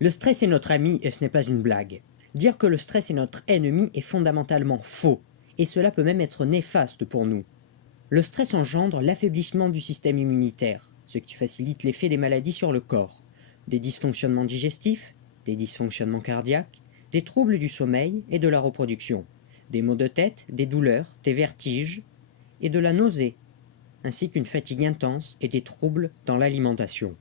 Le stress est notre ami et ce n'est pas une blague. Dire que le stress est notre ennemi est fondamentalement faux, et cela peut même être néfaste pour nous. Le stress engendre l'affaiblissement du système immunitaire, ce qui facilite l'effet des maladies sur le corps, des dysfonctionnements digestifs, des dysfonctionnements cardiaques, des troubles du sommeil et de la reproduction, des maux de tête, des douleurs, des vertiges et de la nausée, ainsi qu'une fatigue intense et des troubles dans l'alimentation.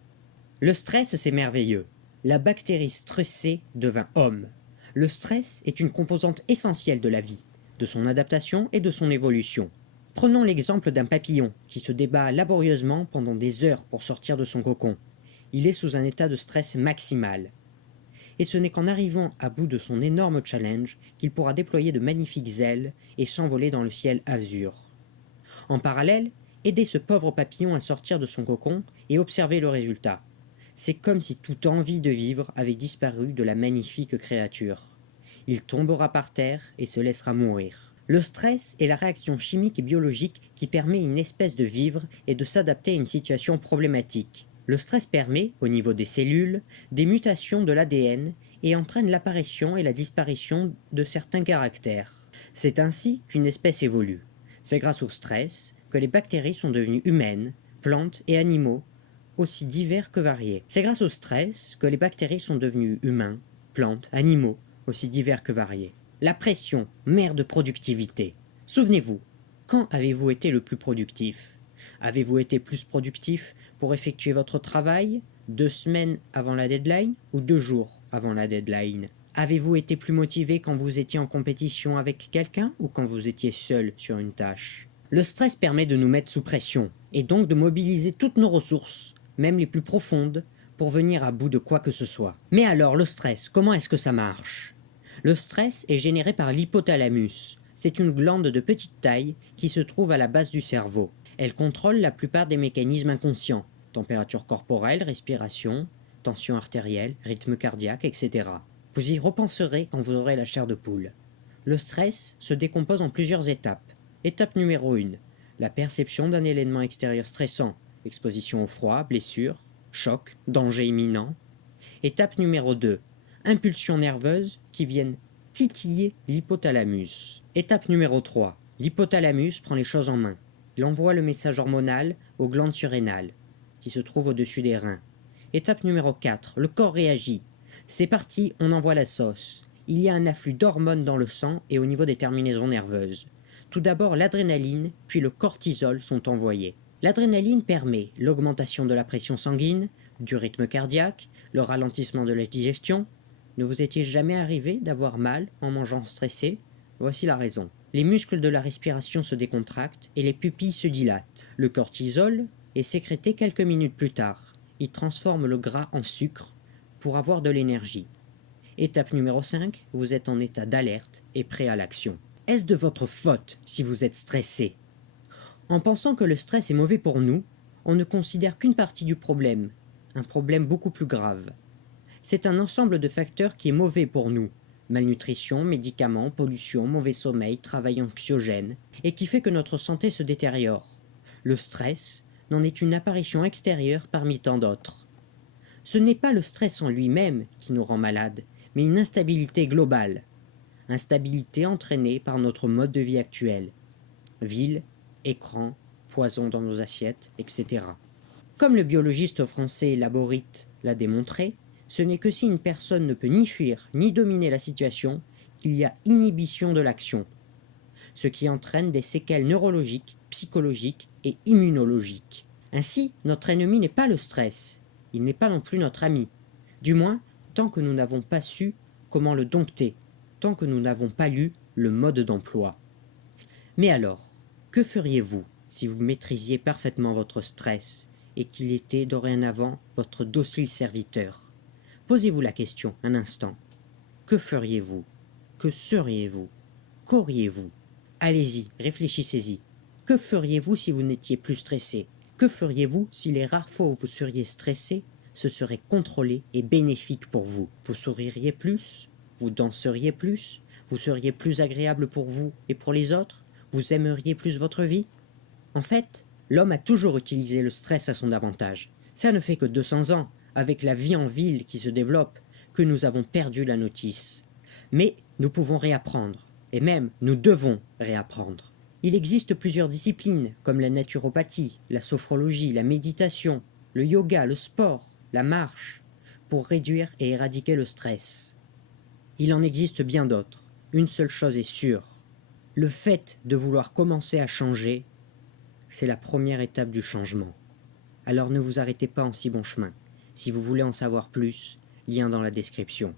Le stress, c'est merveilleux. La bactérie stressée devint homme. Le stress est une composante essentielle de la vie, de son adaptation et de son évolution. Prenons l'exemple d'un papillon qui se débat laborieusement pendant des heures pour sortir de son cocon. Il est sous un état de stress maximal. Et ce n'est qu'en arrivant à bout de son énorme challenge qu'il pourra déployer de magnifiques ailes et s'envoler dans le ciel azur. En parallèle, aider ce pauvre papillon à sortir de son cocon et observer le résultat. C'est comme si toute envie de vivre avait disparu de la magnifique créature. Il tombera par terre et se laissera mourir. Le stress est la réaction chimique et biologique qui permet à une espèce de vivre et de s'adapter à une situation problématique. Le stress permet, au niveau des cellules, des mutations de l'ADN et entraîne l'apparition et la disparition de certains caractères. C'est ainsi qu'une espèce évolue. C'est grâce au stress que les bactéries sont devenues humaines, plantes et animaux, aussi divers que variés. C'est grâce au stress que les bactéries sont devenues humains, plantes, animaux, aussi divers que variés. La pression, mère de productivité. Souvenez-vous, quand avez-vous été le plus productif? Avez-vous été plus productif pour effectuer votre travail 2 semaines avant la deadline ou 2 jours avant la deadline? Avez-vous été plus motivé quand vous étiez en compétition avec quelqu'un ou quand vous étiez seul sur une tâche? Le stress permet de nous mettre sous pression et donc de mobiliser toutes nos ressources, même les plus profondes, pour venir à bout de quoi que ce soit. Mais alors, le stress, comment est-ce que ça marche? Le stress est généré par l'hypothalamus. C'est une glande de petite taille qui se trouve à la base du cerveau. Elle contrôle la plupart des mécanismes inconscients, température corporelle, respiration, tension artérielle, rythme cardiaque, etc. Vous y repenserez quand vous aurez la chair de poule. Le stress se décompose en plusieurs étapes. Étape numéro 1, la perception d'un élément extérieur stressant, exposition au froid, blessure, choc, danger imminent. Étape numéro 2, impulsions nerveuses qui viennent titiller l'hypothalamus. Étape numéro 3, l'hypothalamus prend les choses en main. Il envoie le message hormonal aux glandes surrénales, qui se trouvent au-dessus des reins. Étape numéro 4, le corps réagit. C'est parti, on envoie la sauce. Il y a un afflux d'hormones dans le sang et au niveau des terminaisons nerveuses. Tout d'abord, l'adrénaline, puis le cortisol sont envoyés. L'adrénaline permet l'augmentation de la pression sanguine, du rythme cardiaque, le ralentissement de la digestion. Ne vous est-il jamais arrivé d'avoir mal en mangeant stressé? Voici la raison. Les muscles de la respiration se décontractent et les pupilles se dilatent. Le cortisol est sécrété quelques minutes plus tard. Il transforme le gras en sucre pour avoir de l'énergie. Étape numéro 5, vous êtes en état d'alerte et prêt à l'action. Est-ce de votre faute si vous êtes stressé? En pensant que le stress est mauvais pour nous, on ne considère qu'une partie du problème, un problème beaucoup plus grave. C'est un ensemble de facteurs qui est mauvais pour nous, malnutrition, médicaments, pollution, mauvais sommeil, travail anxiogène, et qui fait que notre santé se détériore. Le stress n'en est une apparition extérieure parmi tant d'autres. Ce n'est pas le stress en lui-même qui nous rend malades, mais une instabilité globale. Instabilité entraînée par notre mode de vie actuel. Ville, écran, poison dans nos assiettes, etc. Comme le biologiste français Laborit l'a démontré, ce n'est que si une personne ne peut ni fuir ni dominer la situation qu'il y a inhibition de l'action, ce qui entraîne des séquelles neurologiques, psychologiques et immunologiques. Ainsi, notre ennemi n'est pas le stress, il n'est pas non plus notre ami, du moins tant que nous n'avons pas su comment le dompter, tant que nous n'avons pas lu le mode d'emploi. Mais alors, que feriez-vous si vous maîtrisiez parfaitement votre stress et qu'il était dorénavant votre docile serviteur? Posez-vous la question un instant. Que feriez-vous? Que seriez-vous? Qu'auriez-vous? Allez-y, réfléchissez-y. Que feriez-vous si vous n'étiez plus stressé? Que feriez-vous si les rares fois où vous seriez stressé, ce serait contrôlé et bénéfique pour vous? Vous souririez plus? Vous danseriez plus? Vous seriez plus agréable pour vous et pour les autres? Vous aimeriez plus votre vie? En fait, l'homme a toujours utilisé le stress à son avantage. Ça ne fait que 200 ans, avec la vie en ville qui se développe, que nous avons perdu la notice. Mais nous pouvons réapprendre, et même nous devons réapprendre. Il existe plusieurs disciplines, comme la naturopathie, la sophrologie, la méditation, le yoga, le sport, la marche, pour réduire et éradiquer le stress. Il en existe bien d'autres. Une seule chose est sûre. Le fait de vouloir commencer à changer, c'est la première étape du changement. Alors ne vous arrêtez pas en si bon chemin. Si vous voulez en savoir plus, lien dans la description.